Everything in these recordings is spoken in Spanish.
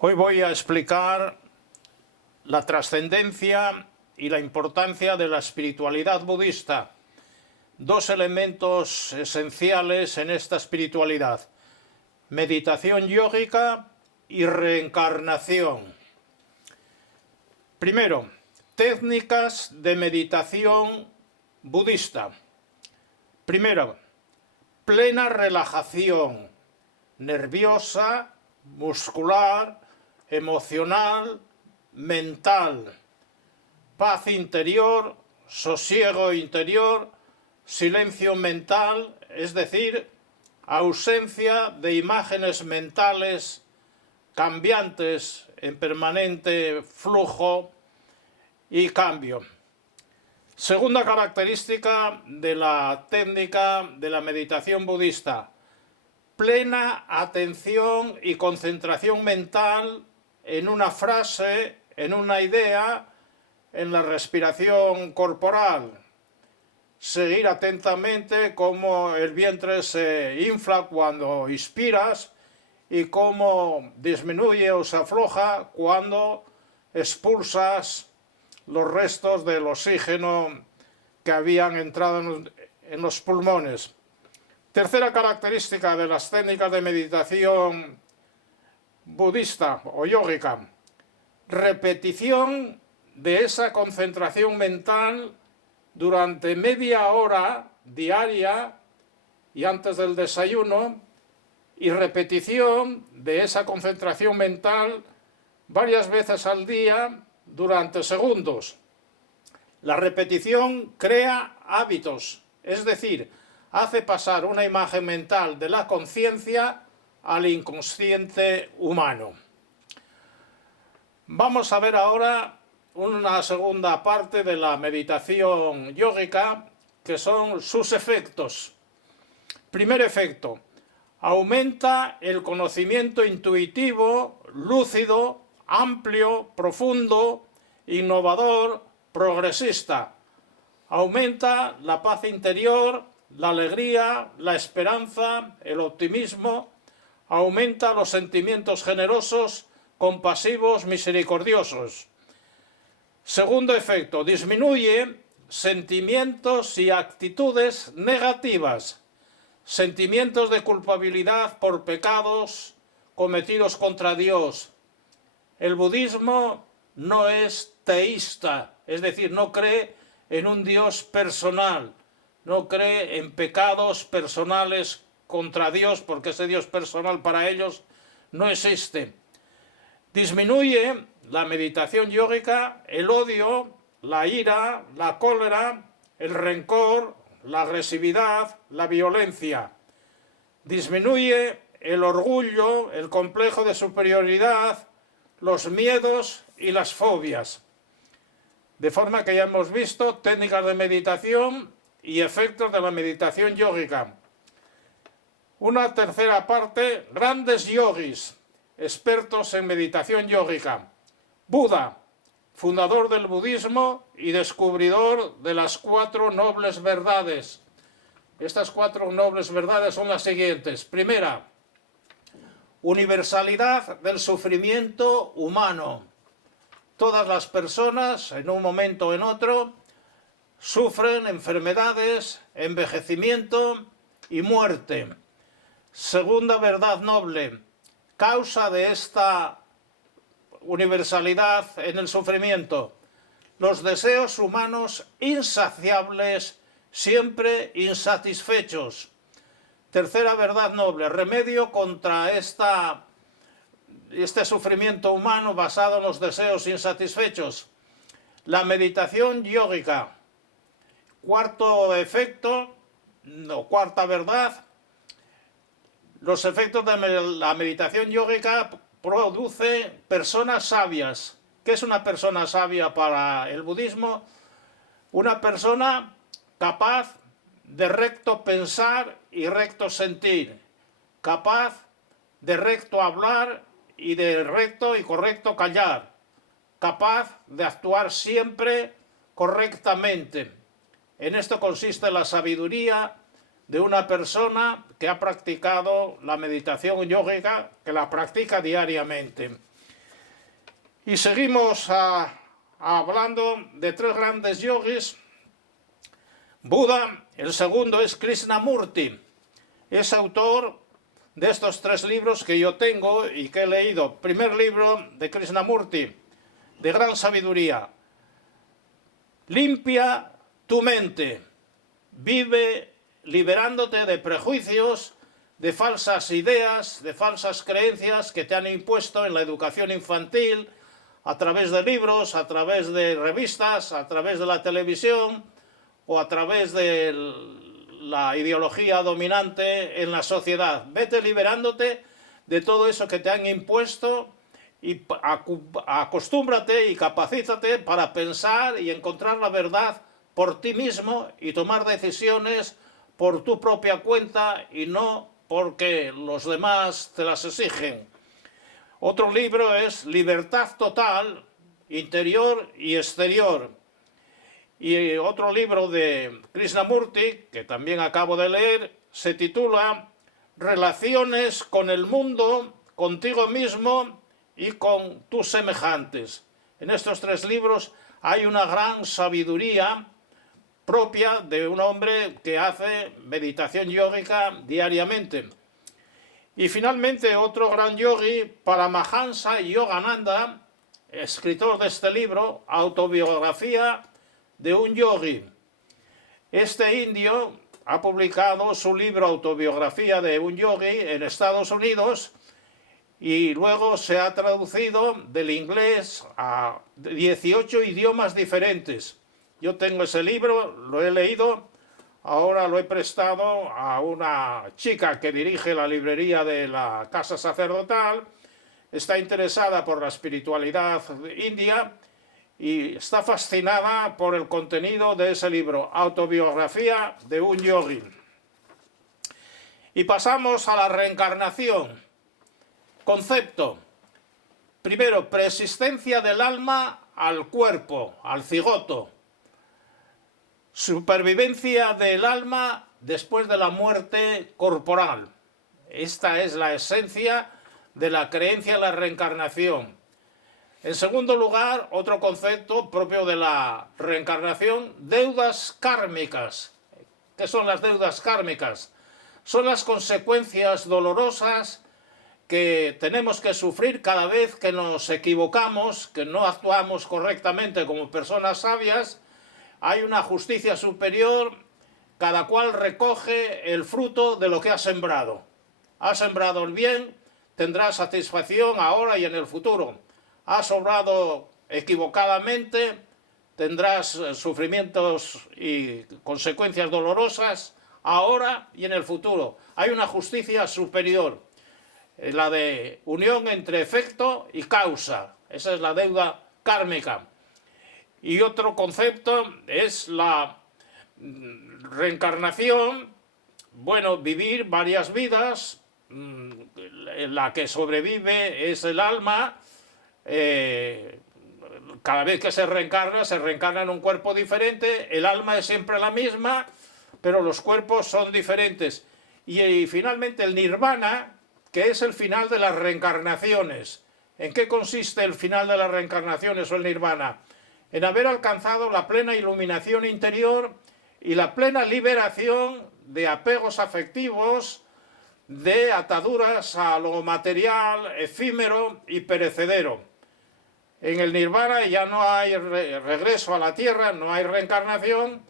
Hoy voy a explicar la trascendencia y la importancia de la espiritualidad budista. Dos elementos esenciales en esta espiritualidad: meditación yógica y reencarnación. Primero, técnicas de meditación budista. Primero, plena relajación nerviosa, muscular, emocional, mental, paz interior, sosiego interior, silencio mental, es decir, ausencia de imágenes mentales cambiantes en permanente flujo y cambio. Segunda característica de la técnica de la meditación budista: plena atención y concentración mental en una frase, en una idea, en la respiración corporal. Seguir atentamente cómo el vientre se infla cuando inspiras y cómo disminuye o se afloja cuando expulsas los restos del oxígeno que habían entrado en los pulmones. Tercera característica de las técnicas de meditación budista o yógica: repetición de esa concentración mental durante media hora diaria y antes del desayuno, y repetición de esa concentración mental varias veces al día durante segundos. La repetición crea hábitos, es decir, hace pasar una imagen mental de la conciencia al inconsciente humano. Vamos a ver ahora una segunda parte de la meditación yógica, que son sus efectos. Primer efecto: aumenta el conocimiento intuitivo, lúcido, amplio, profundo, innovador, progresista. Aumenta la paz interior, la alegría, la esperanza, el optimismo. Aumenta los sentimientos generosos, compasivos, misericordiosos. Segundo efecto: disminuye sentimientos y actitudes negativas, sentimientos de culpabilidad por pecados cometidos contra Dios. El budismo no es teísta, es decir, no cree en un Dios personal, no cree en pecados personales contra Dios, porque ese Dios personal para ellos no existe. Disminuye la meditación yógica el odio, la ira, la cólera, el rencor, la agresividad, la violencia. Disminuye el orgullo, el complejo de superioridad, los miedos y las fobias. De forma que ya hemos visto técnicas de meditación y efectos de la meditación yógica. Una tercera parte: grandes yogis, expertos en meditación yógica. Buda, fundador del budismo y descubridor de las 4 nobles verdades. Estas 4 nobles verdades son las siguientes. Primera: universalidad del sufrimiento humano. Todas las personas, en un momento o en otro, sufren enfermedades, envejecimiento y muerte. Segunda verdad noble: causa de esta universalidad en el sufrimiento: los deseos humanos insaciables, siempre insatisfechos. Tercera verdad noble: remedio contra este sufrimiento humano basado en los deseos insatisfechos: la meditación yógica. Cuarto efecto, cuarta verdad: los efectos de la meditación yógica produce personas sabias. ¿Qué es una persona sabia para el budismo? Una persona capaz de recto pensar y recto sentir, capaz de recto hablar y de recto y correcto callar, capaz de actuar siempre correctamente. En esto consiste la sabiduría de una persona que ha practicado la meditación yógica, que la practica diariamente. Y seguimos hablando de tres grandes yogis. Buda, el segundo es Krishnamurti. Es autor de estos tres libros que yo tengo y que he leído. Primer libro de Krishnamurti, de gran sabiduría. Limpia tu mente. Vive liberándote de prejuicios, de falsas ideas, de falsas creencias que te han impuesto en la educación infantil, a través de libros, a través de revistas, a través de la televisión o a través de la ideología dominante en la sociedad. Vete liberándote de todo eso que te han impuesto y acostúmbrate y capacítate para pensar y encontrar la verdad por ti mismo y tomar decisiones por tu propia cuenta y no porque los demás te las exigen. Otro libro es Libertad Total, Interior y Exterior. Y otro libro de Krishnamurti, que también acabo de leer, se titula Relaciones con el mundo, contigo mismo y con tus semejantes. En estos tres libros hay una gran sabiduría propia de un hombre que hace meditación yógica diariamente. Y finalmente otro gran yogi, Paramahansa Yogananda, escritor de este libro, Autobiografía de un yogi. Este indio ha publicado su libro Autobiografía de un yogi en Estados Unidos y luego se ha traducido del inglés a 18 idiomas diferentes. Yo tengo ese libro, lo he leído. Ahora lo he prestado a una chica que dirige la librería de la Casa Sacerdotal, está interesada por la espiritualidad india y está fascinada por el contenido de ese libro, Autobiografía de un yogi. Y pasamos a la reencarnación. Concepto. Primero, persistencia del alma al cuerpo, al cigoto. Supervivencia del alma después de la muerte corporal. Esta es la esencia de la creencia en la reencarnación. En segundo lugar, otro concepto propio de la reencarnación, deudas kármicas. ¿Qué son las deudas kármicas? Son las consecuencias dolorosas que tenemos que sufrir cada vez que nos equivocamos, que no actuamos correctamente como personas sabias. Hay una justicia superior, cada cual recoge el fruto de lo que ha sembrado. Has sembrado el bien, tendrás satisfacción ahora y en el futuro. Has obrado equivocadamente, tendrás sufrimientos y consecuencias dolorosas ahora y en el futuro. Hay una justicia superior, la de unión entre efecto y causa. Esa es la deuda kármica. Y otro concepto es la reencarnación, bueno, vivir varias vidas, la que sobrevive es el alma, cada vez que se reencarna en un cuerpo diferente, el alma es siempre la misma, pero los cuerpos son diferentes. Y finalmente el nirvana, que es el final de las reencarnaciones. ¿En qué consiste el final de las reencarnaciones o el nirvana? En haber alcanzado la plena iluminación interior y la plena liberación de apegos afectivos, de ataduras a lo material, efímero y perecedero. En el nirvana ya no hay regreso a la tierra, no hay reencarnación,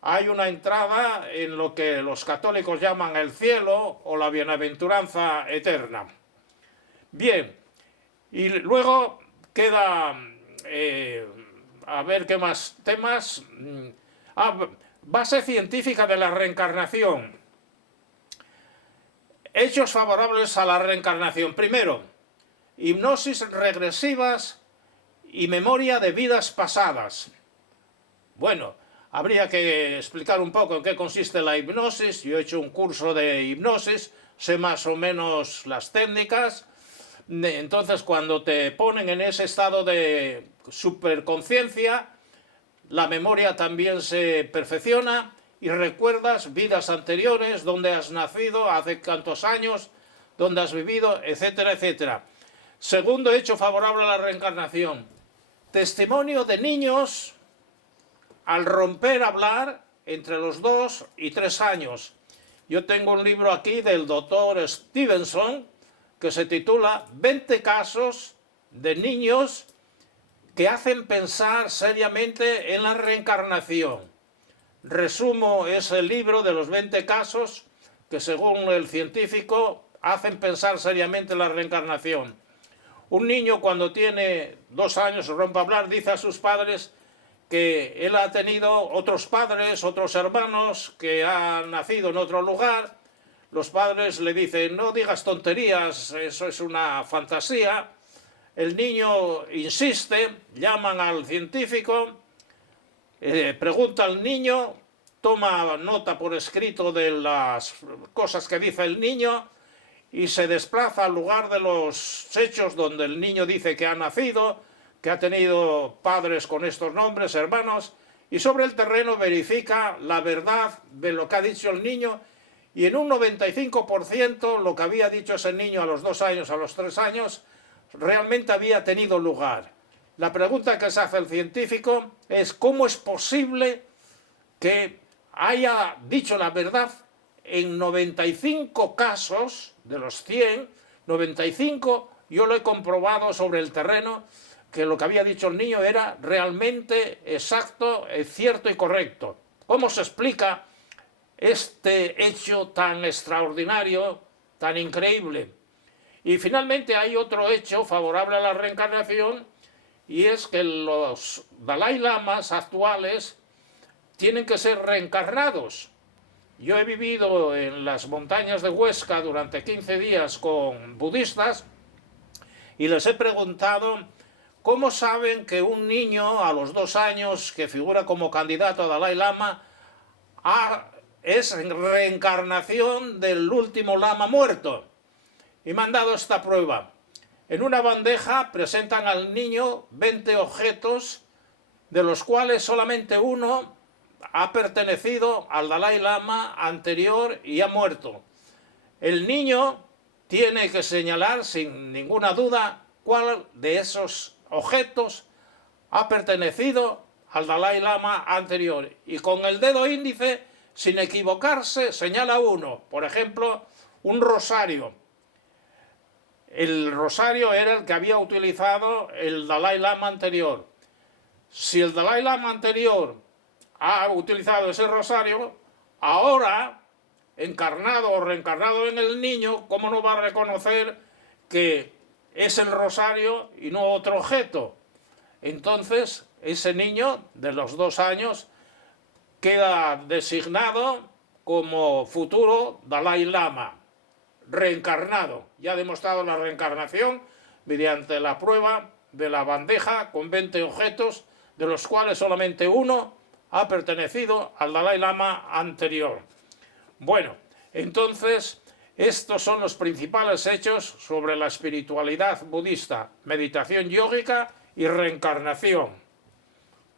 hay una entrada en lo que los católicos llaman el cielo o la bienaventuranza eterna. Bien, y luego queda... a ver qué más temas. Base científica de la reencarnación. Hechos favorables a la reencarnación. Primero, hipnosis regresivas y memoria de vidas pasadas. Bueno, habría que explicar un poco en qué consiste la hipnosis. Yo he hecho un curso de hipnosis, sé más o menos las técnicas. Entonces, cuando te ponen en ese estado de superconciencia, la memoria también se perfecciona y recuerdas vidas anteriores, dónde has nacido, hace cuántos años, dónde has vivido, etcétera, etcétera. Segundo hecho favorable a la reencarnación. Testimonio de niños al romper hablar entre los 2 y 3 años. Yo tengo un libro aquí del doctor Stevenson que se titula 20 casos de niños que hacen pensar seriamente en la reencarnación. Resumo ese libro de los 20 casos que, según el científico, hacen pensar seriamente en la reencarnación. Un niño, cuando tiene 2 años, rompe a hablar, dice a sus padres que él ha tenido otros padres, otros hermanos que han nacido en otro lugar. Los padres le dicen: no digas tonterías, eso es una fantasía. El niño insiste, llaman al científico, pregunta al niño, toma nota por escrito de las cosas que dice el niño y se desplaza al lugar de los hechos donde el niño dice que ha nacido, que ha tenido padres con estos nombres, hermanos, y sobre el terreno verifica la verdad de lo que ha dicho el niño, y en un 95% lo que había dicho ese niño a los 2 años, a los 3 años, realmente había tenido lugar. La pregunta que se hace el científico es: ¿cómo es posible que haya dicho la verdad en 95 casos de los 100? 95 yo lo he comprobado sobre el terreno, que lo que había dicho el niño era realmente exacto, cierto y correcto. ¿Cómo se explica este hecho tan extraordinario, tan increíble? Y finalmente hay otro hecho favorable a la reencarnación, y es que los Dalai Lamas actuales tienen que ser reencarnados. Yo he vivido en las montañas de Huesca durante 15 días con budistas y les he preguntado cómo saben que un niño a los 2 años que figura como candidato a Dalai Lama es reencarnación del último lama muerto. Y me han dado esta prueba. En una bandeja presentan al niño 20 objetos, de los cuales solamente uno ha pertenecido al Dalai Lama anterior y ha muerto. El niño tiene que señalar sin ninguna duda cuál de esos objetos ha pertenecido al Dalai Lama anterior. Y con el dedo índice, sin equivocarse, señala uno. Por ejemplo, un rosario. El rosario era el que había utilizado el Dalai Lama anterior. Si el Dalai Lama anterior ha utilizado ese rosario, ahora, encarnado o reencarnado en el niño, ¿cómo no va a reconocer que es el rosario y no otro objeto? Entonces, ese niño de los 2 años queda designado como futuro Dalai Lama, reencarnado. Ya ha demostrado la reencarnación mediante la prueba de la bandeja con 20 objetos, de los cuales solamente uno ha pertenecido al Dalai Lama anterior. Bueno, entonces, estos son los principales hechos sobre la espiritualidad budista: meditación yógica y reencarnación.